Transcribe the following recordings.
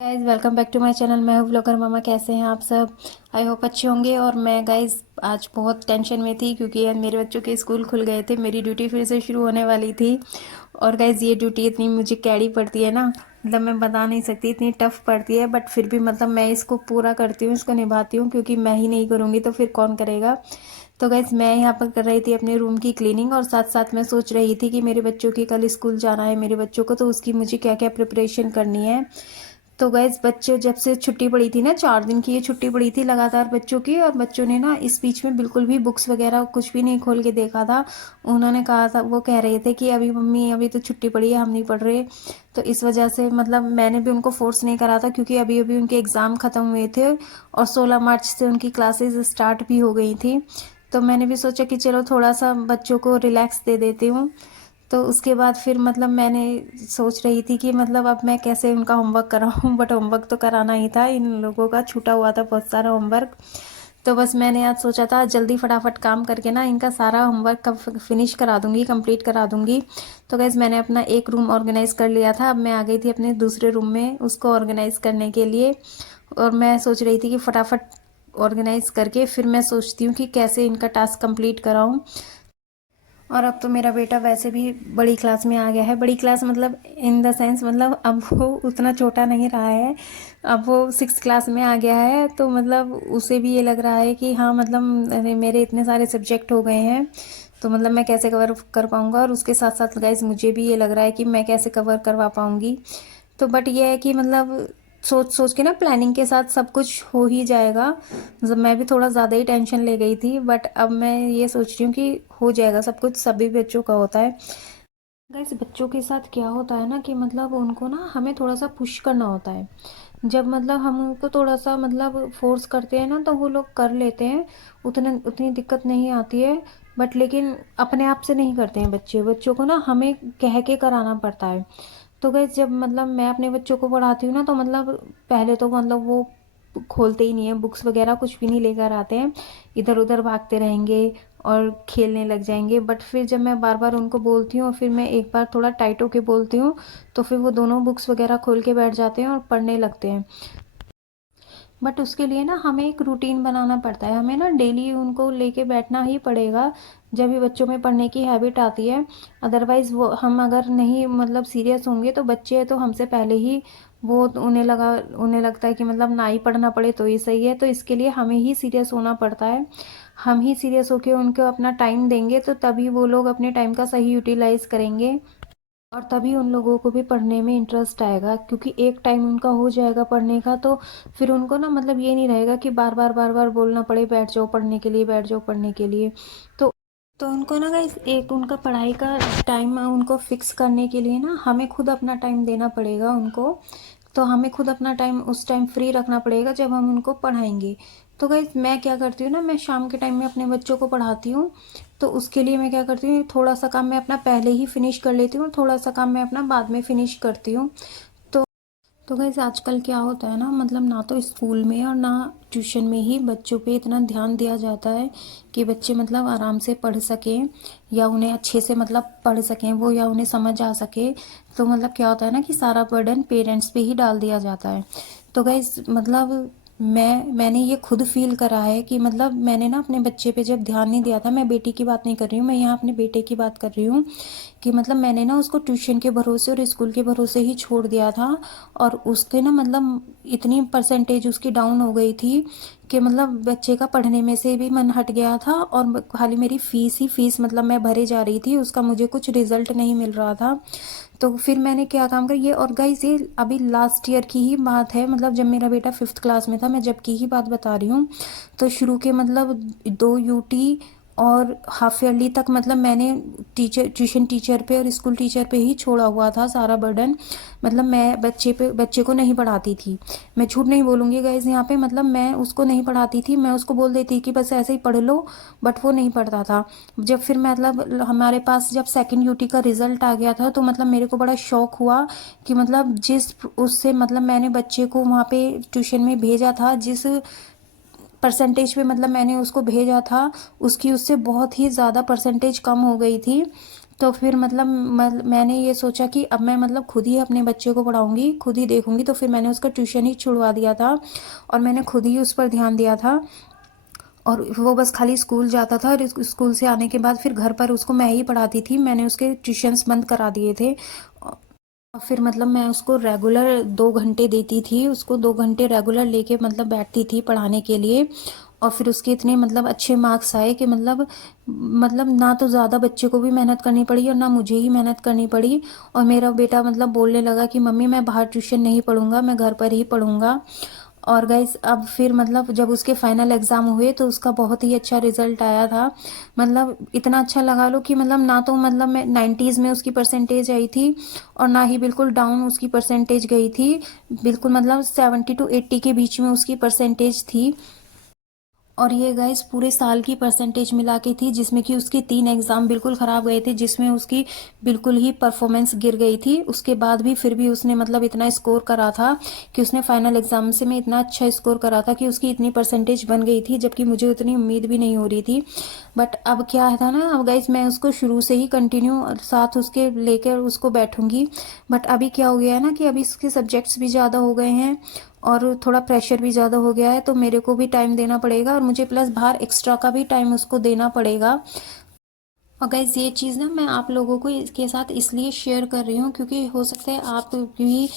Guys welcome back to my channel. मैं हूँ blogger मामा। कैसे हैं आप सब? आई होप अच्छे होंगे। और मैं गाइज आज बहुत टेंशन में थी क्योंकि यार मेरे बच्चों के स्कूल खुल गए थे, मेरी ड्यूटी फिर से शुरू होने वाली थी। और गाइज ये ड्यूटी इतनी मुझे कैरी पड़ती है ना, मतलब मैं बता नहीं सकती, इतनी टफ पड़ती है। बट फिर भी मतलब मैं इसको पूरा करती हूँ, इसको निभाती हूँ, क्योंकि मैं ही नहीं करूँगी तो फिर कौन करेगा। तो गाइज मैं यहाँ पर कर रही थी अपने रूम की क्लीनिंग, और साथ साथ मैं सोच रही थी कि मेरे बच्चों की कल स्कूल जाना है मेरे बच्चों को, तो उसकी मुझे क्या क्या प्रिपरेशन करनी है। तो गैस बच्चे जब से छुट्टी पड़ी थी ना, 4 दिन की ये छुट्टी पड़ी थी लगातार बच्चों की, और बच्चों ने ना इस बीच में बिल्कुल भी बुक्स वगैरह कुछ भी नहीं खोल के देखा था। उन्होंने कहा था, वो कह रहे थे कि अभी मम्मी अभी तो छुट्टी पड़ी है, हम नहीं पढ़ रहे। तो इस वजह से मतलब मैंने भी उनको फोर्स नहीं करा था, क्योंकि अभी अभी उनके एग्ज़ाम ख़त्म हुए थे और 16 मार्च से उनकी क्लासेस स्टार्ट भी हो गई थी। तो मैंने भी सोचा कि चलो थोड़ा सा बच्चों को रिलैक्स दे देती हूँ। तो उसके बाद फिर मतलब मैंने सोच रही थी कि मतलब अब मैं कैसे उनका होमवर्क कराऊं, बट होमवर्क तो कराना ही था, इन लोगों का छूटा हुआ था बहुत सारा होमवर्क। तो बस मैंने आज सोचा था जल्दी फटाफट काम करके ना इनका सारा होमवर्क कब फिनिश करा दूंगी, कंप्लीट करा दूंगी। तो गैस मैंने अपना एक रूम ऑर्गेनाइज कर लिया था, अब मैं आ गई थी अपने दूसरे रूम में उसको ऑर्गेनाइज करने के लिए। और मैं सोच रही थी कि फटाफट ऑर्गेनाइज करके फिर मैं सोचती हूँ कि कैसे इनका टास्क कंप्लीट कराऊँ। और अब तो मेरा बेटा वैसे भी बड़ी क्लास में आ गया है, बड़ी क्लास मतलब इन द सेंस मतलब अब वो उतना छोटा नहीं रहा है। अब वो 6 क्लास में आ गया है, तो मतलब उसे भी ये लग रहा है कि हाँ मतलब अरे मेरे इतने सारे सब्जेक्ट हो गए हैं, तो मतलब मैं कैसे कवर कर पाऊँगा। और उसके साथ साथ गाइज मुझे भी ये लग रहा है कि मैं कैसे कवर करवा पाऊँगी। तो बट ये है कि मतलब सोच सोच के ना प्लानिंग के साथ सब कुछ हो ही जाएगा। मतलब मैं भी थोड़ा ज़्यादा ही टेंशन ले गई थी, बट अब मैं ये सोच रही हूँ कि हो जाएगा सब कुछ, सभी बच्चों का होता है। गाइस बच्चों के साथ क्या होता है ना कि मतलब उनको ना हमें थोड़ा सा पुश करना होता है। जब मतलब हम उनको थोड़ा सा मतलब फोर्स करते हैं ना, तो वो लोग कर लेते हैं, उतने उतनी दिक्कत नहीं आती है। बट लेकिन अपने आप से नहीं करते हैं बच्चे, बच्चों को ना हमें कह के कराना पड़ता है। तो गैस जब मतलब मैं अपने बच्चों को पढ़ाती हूँ ना, तो मतलब पहले तो मतलब वो खोलते ही नहीं है बुक्स वगैरह, कुछ भी नहीं लेकर आते हैं, इधर उधर भागते रहेंगे और खेलने लग जाएंगे। बट फिर जब मैं बार बार उनको बोलती हूँ और फिर मैं एक बार थोड़ा टाइट होके बोलती हूँ, तो फिर वो दोनों बुक्स वगैरह खोल के बैठ जाते हैं और पढ़ने लगते हैं। बट उसके लिए ना हमें एक रूटीन बनाना पड़ता है, हमें ना डेली उनको लेके बैठना ही पड़ेगा, जब भी बच्चों में पढ़ने की हैबिट आती है। अदरवाइज़ वो हम अगर नहीं मतलब सीरियस होंगे, तो बच्चे तो हमसे पहले ही वो उन्हें लगता है कि मतलब ना ही पढ़ना पड़े तो ही सही है। तो इसके लिए हमें ही सीरियस होना पड़ता है, हम ही सीरियस होकर उनको अपना टाइम देंगे, तो तभी वो लोग अपने टाइम का सही यूटिलाइज करेंगे। और तभी उन लोगों को भी पढ़ने में इंटरेस्ट आएगा, क्योंकि एक टाइम उनका हो जाएगा पढ़ने का, तो फिर उनको ना मतलब ये नहीं रहेगा कि बार बार बोलना पड़े बैठ जाओ पढ़ने के लिए, बैठ जाओ पढ़ने के लिए। तो तो उनको ना गाइस एक उनका पढ़ाई का टाइम उनको फिक्स करने के लिए ना हमें खुद अपना टाइम देना पड़ेगा उनको। तो हमें खुद अपना टाइम उस टाइम फ्री रखना पड़ेगा जब हम उनको पढ़ाएंगे। तो गाइस मैं क्या करती हूँ ना, मैं शाम के टाइम में अपने बच्चों को पढ़ाती हूँ। तो उसके लिए मैं क्या करती हूँ, थोड़ा सा काम मैं अपना पहले ही फिनिश कर लेती हूँ, थोड़ा सा काम मैं अपना बाद में फिनिश करती हूँ। तो तो गाइस आजकल क्या होता है ना, मतलब ना तो स्कूल में और ना ट्यूशन में ही बच्चों पे इतना ध्यान दिया जाता है कि बच्चे मतलब आराम से पढ़ सकें, या उन्हें अच्छे से मतलब पढ़ सकें वो, या उन्हें समझ आ सके। तो मतलब क्या होता है ना कि सारा बर्डन पेरेंट्स पे ही डाल दिया जाता है। तो गाइस मतलब मैंने ये खुद फील करा है कि मतलब मैंने ना अपने बच्चे पे जब ध्यान नहीं दिया था, मैं बेटी की बात नहीं कर रही हूँ, मैं यहाँ अपने बेटे की बात कर रही हूँ, कि मतलब मैंने ना उसको ट्यूशन के भरोसे और स्कूल के भरोसे ही छोड़ दिया था। और उसके ना मतलब इतनी परसेंटेज उसकी डाउन हो गई थी कि मतलब बच्चे का पढ़ने में से भी मन हट गया था, और खाली मेरी फीस ही फीस मतलब मैं भरे जा रही थी, उसका मुझे कुछ रिजल्ट नहीं मिल रहा था। तो फिर मैंने क्या काम किया, ये और गाइस ये अभी लास्ट ईयर की ही बात है, मतलब जब मेरा बेटा 5th क्लास में था, मैं जब की ही बात बता रही हूँ। तो शुरू के मतलब 2 यूटी और हाफ ईयरली तक मतलब मैंने ट्यूशन टीचर पे और स्कूल टीचर पे ही छोड़ा हुआ था सारा बर्डन। मतलब मैं बच्चे को नहीं पढ़ाती थी, मैं झूठ नहीं बोलूँगी गाइज यहाँ पे, मतलब मैं उसको नहीं पढ़ाती थी, मैं उसको बोल देती कि बस ऐसे ही पढ़ लो, बट वो नहीं पढ़ता था। जब फिर मतलब हमारे पास जब सेकंड यूटी का रिजल्ट आ गया था, तो मतलब मेरे को बड़ा शौक हुआ कि मतलब जिस उससे मतलब मैंने बच्चे को वहाँ पे ट्यूशन में भेजा था, जिस परसेंटेज पे मतलब मैंने उसको भेजा था, उसकी उससे बहुत ही ज़्यादा परसेंटेज कम हो गई थी। तो फिर मतलब मैंने ये सोचा कि अब मैं मतलब खुद ही अपने बच्चे को पढ़ाऊँगी, खुद ही देखूँगी। तो फिर मैंने उसका ट्यूशन ही छुड़वा दिया था और मैंने खुद ही उस पर ध्यान दिया था। और वो बस खाली स्कूल जाता था और स्कूल से आने के बाद फिर घर पर उसको मैं ही पढ़ाती थी। मैंने उसके ट्यूशन्स बंद करा दिए थे। और फिर मतलब मैं उसको रेगुलर 2 घंटे देती थी, उसको 2 घंटे रेगुलर लेके मतलब बैठती थी पढ़ाने के लिए। और फिर उसके इतने मतलब अच्छे मार्क्स आए कि मतलब ना तो ज़्यादा बच्चे को भी मेहनत करनी पड़ी और ना मुझे ही मेहनत करनी पड़ी। और मेरा बेटा मतलब बोलने लगा कि मम्मी मैं बाहर ट्यूशन नहीं पढ़ूंगा, मैं घर पर ही पढ़ूंगा। और गाइस अब फिर मतलब जब उसके फाइनल एग्ज़ाम हुए तो उसका बहुत ही अच्छा रिजल्ट आया था। मतलब इतना अच्छा लगा लो कि मतलब ना तो मतलब मैं 90s में उसकी परसेंटेज आई थी और ना ही बिल्कुल डाउन उसकी परसेंटेज गई थी। बिल्कुल मतलब 70 to 80 के बीच में उसकी परसेंटेज थी। और ये गाइस पूरे साल की परसेंटेज मिला के थी, जिसमें कि उसके 3 एग्ज़ाम बिल्कुल ख़राब गए थे, जिसमें उसकी बिल्कुल ही परफॉर्मेंस गिर गई थी। उसके बाद भी फिर भी उसने मतलब इतना स्कोर करा था कि उसने फाइनल एग्ज़ाम से में इतना अच्छा स्कोर करा था कि उसकी इतनी परसेंटेज बन गई थी, जबकि मुझे उतनी उम्मीद भी नहीं हो रही थी। बट अब क्या था ना, अब गाइस मैं उसको शुरू से ही कंटिन्यू साथ उसके लेकर उसको बैठूंगी। बट अभी क्या हो गया है ना कि अभी इसके सब्जेक्ट्स भी ज़्यादा हो गए हैं और थोड़ा प्रेशर भी ज़्यादा हो गया है, तो मेरे को भी टाइम देना पड़ेगा और मुझे प्लस बाहर एक्स्ट्रा का भी टाइम उसको देना पड़ेगा। और गाइस ये चीज़ ना मैं आप लोगों को इसके साथ इसलिए शेयर कर रही हूँ क्योंकि हो सकता है आप भी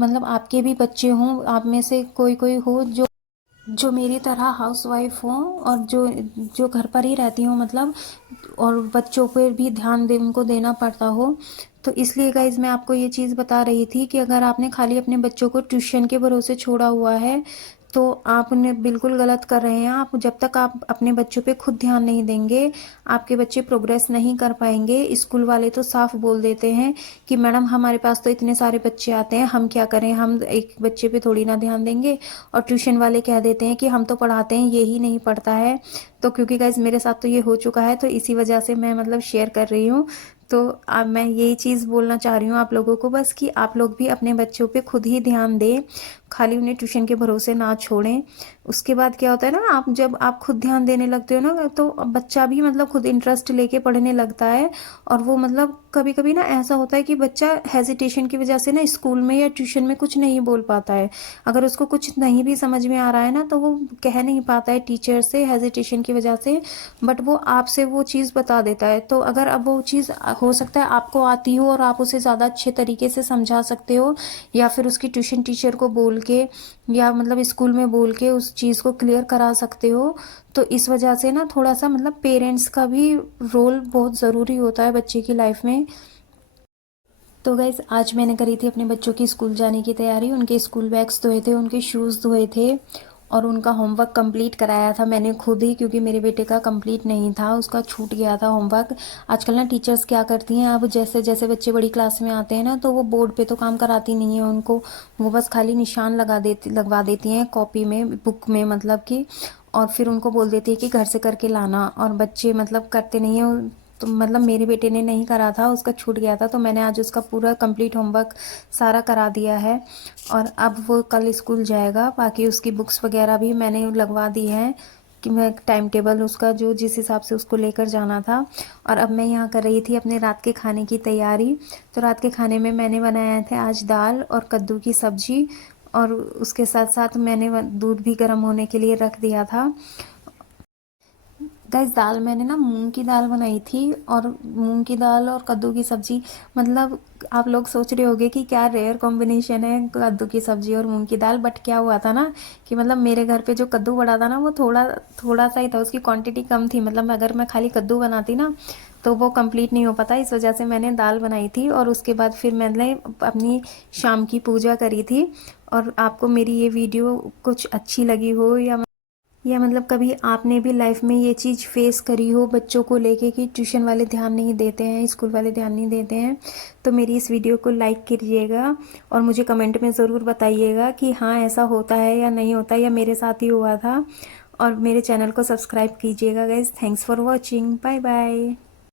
मतलब आपके भी बच्चे हों, आप में से कोई कोई हो जो मेरी तरह हाउसवाइफ हो और जो घर पर ही रहती हो मतलब, और बच्चों पर भी ध्यान दे उनको देना पड़ता हो। तो इसलिए गाइज मैं आपको ये चीज़ बता रही थी कि अगर आपने खाली अपने बच्चों को ट्यूशन के भरोसे छोड़ा हुआ है तो आपने बिल्कुल गलत कर रहे हैं। आप जब तक आप अपने बच्चों पे खुद ध्यान नहीं देंगे आपके बच्चे प्रोग्रेस नहीं कर पाएंगे। स्कूल वाले तो साफ बोल देते हैं कि मैडम हमारे पास तो इतने सारे बच्चे आते हैं, हम क्या करें, हम एक बच्चे पे थोड़ी ना ध्यान देंगे। और ट्यूशन वाले कह देते हैं कि हम तो पढ़ाते हैं, यही नहीं पढ़ता है। तो क्योंकि गाइज मेरे साथ तो ये हो चुका है तो इसी वजह से मैं मतलब शेयर कर रही हूँ। तो अब मैं यही चीज़ बोलना चाह रही हूँ आप लोगों को बस कि आप लोग भी अपने बच्चों पे खुद ही ध्यान दें, खाली उन्हें ट्यूशन के भरोसे ना छोड़ें। उसके बाद क्या होता है ना, आप जब आप खुद ध्यान देने लगते हो ना तो बच्चा भी मतलब खुद इंटरेस्ट लेके पढ़ने लगता है। और वो मतलब कभी कभी ना ऐसा होता है कि बच्चा हेजिटेशन की वजह से ना स्कूल में या ट्यूशन में कुछ नहीं बोल पाता है। अगर उसको कुछ नहीं भी समझ में आ रहा है ना तो वो कह नहीं पाता है टीचर से हेजिटेशन की वजह से, बट वो आपसे वो चीज़ बता देता है। तो अगर अब वो चीज़ हो सकता है आपको आती हो और आप उसे ज़्यादा अच्छे तरीके से समझा सकते हो, या फिर उसकी ट्यूशन टीचर को बोल के या मतलब स्कूल में बोल के उस चीज़ को क्लियर करा सकते हो। तो इस वजह से ना थोड़ा सा मतलब पेरेंट्स का भी रोल बहुत ज़रूरी होता है बच्चे की लाइफ में। तो गाइज़ आज मैंने करी थी अपने बच्चों की स्कूल जाने की तैयारी। उनके स्कूल बैग्स धोए थे, उनके शूज़ धोए थे और उनका होमवर्क कंप्लीट कराया था मैंने खुद ही, क्योंकि मेरे बेटे का कंप्लीट नहीं था, उसका छूट गया था होमवर्क। आजकल ना टीचर्स क्या करती हैं, अब जैसे जैसे बच्चे बड़ी क्लास में आते हैं ना तो वो बोर्ड पे तो काम कराती नहीं है उनको, वो बस खाली निशान लगवा देती हैं कॉपी में, बुक में मतलब कि। और फिर उनको बोल देती है कि घर से करके लाना, और बच्चे मतलब करते नहीं हैं। तो मतलब मेरे बेटे ने नहीं करा था, उसका छूट गया था, तो मैंने आज उसका पूरा कंप्लीट होमवर्क सारा करा दिया है। और अब वो कल स्कूल जाएगा। बाकी उसकी बुक्स वगैरह भी मैंने लगवा दी है कि मैं टाइम टेबल उसका जो जिस हिसाब से उसको लेकर जाना था। और अब मैं यहाँ कर रही थी अपने रात के खाने की तैयारी। तो रात के खाने में मैंने बनाया था आज दाल और कद्दू की सब्जी, और उसके साथ साथ मैंने दूध भी गर्म होने के लिए रख दिया था। गाइस दाल मैंने ना मूंग की दाल बनाई थी, और मूंग की दाल और कद्दू की सब्जी, मतलब आप लोग सोच रहे होंगे कि क्या रेयर कॉम्बिनेशन है कद्दू की सब्जी और मूंग की दाल। बट क्या हुआ था ना कि मतलब मेरे घर पे जो कद्दू बड़ा था ना वो थोड़ा थोड़ा सा ही था, उसकी क्वांटिटी कम थी। मतलब अगर मैं खाली कद्दू बनाती ना तो वो कंप्लीट नहीं हो पाता, इस वजह से मैंने दाल बनाई थी। और उसके बाद फिर मैंने अपनी शाम की पूजा करी थी। और आपको मेरी ये वीडियो कुछ अच्छी लगी हो या मतलब कभी आपने भी लाइफ में ये चीज़ फेस करी हो बच्चों को लेके कि ट्यूशन वाले ध्यान नहीं देते हैं, स्कूल वाले ध्यान नहीं देते हैं, तो मेरी इस वीडियो को लाइक कीजिएगा और मुझे कमेंट में ज़रूर बताइएगा कि हाँ ऐसा होता है या नहीं होता, या मेरे साथ ही हुआ था। और मेरे चैनल को सब्सक्राइब कीजिएगा guys. Thanks for watching, bye bye.